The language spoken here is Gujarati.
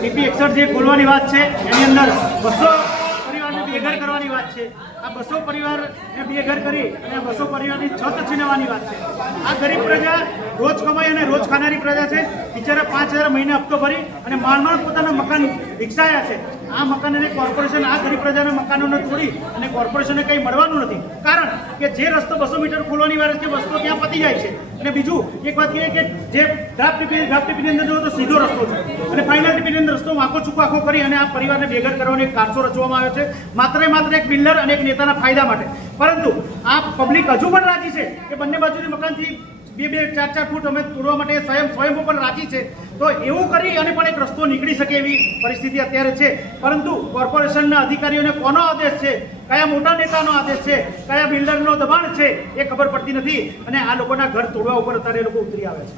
પીપી 61 જે ખોલવાની વાત છે એની અંદર 200 પરિવારને બેઘર કરવાની વાત છે। આ 200 પરિવારને બેઘર કરી અને 200 પરિવારની છત છીનવવાની વાત છે। આ ગરીબ પ્રજા રોજ કમાઈ અને રોજ ખાનારી પ્રજા છે। બિચારા 5000 મહિને હપ્તો ભરી અને માંડ પોતાના મકાન વિકસાયા છે। આ મકાનને કોર્પોરેશન આ ગરીબ પ્રજાના મકાનોને તોડી અને કોર્પોરેશનને કંઈ મળવાનું નથી, કારણ કે જે રસ્તો 200 મીટર ખોલવાની વાર છે વસ્તુ ત્યાં પતી જાય છે। અને બીજું એક વાત કહીએ કે જે ડ્રાફ્ટ ટીપીની અંદર જો તો સીધો રસ્તો છે અને ફાઇનલ ટીપીની અંદર રસ્તો વાંકો ચૂકો કરી અને આ પરિવારને બેઘર કરવાનો એક કારસો રચવામાં આવ્યો છે, માત્ર એક બિલ્ડર અને એક નેતાના ફાયદા માટે। પરંતુ આ પબ્લિક હજુ પણ રાજી છે કે બંને બાજુની મકાનથી 2-4 ફૂટ અમે તોડવા માટે સ્વયં પણ રાજી છે। તો એવું કરી અને પણ એક રસ્તો નીકળી શકે એવી પરિસ્થિતિ અત્યારે છે, પરંતુ કોર્પોરેશનના અધિકારીઓને કોનો આદેશ છે, કયા મોટા નેતાનો આદેશ છે, કયા બિલ્ડરનો દબાણ છે એ ખબર પડતી નથી અને આ લોકોના ઘર તોડવા ઉપર અત્યારે લોકો ઉતરી આવે છે।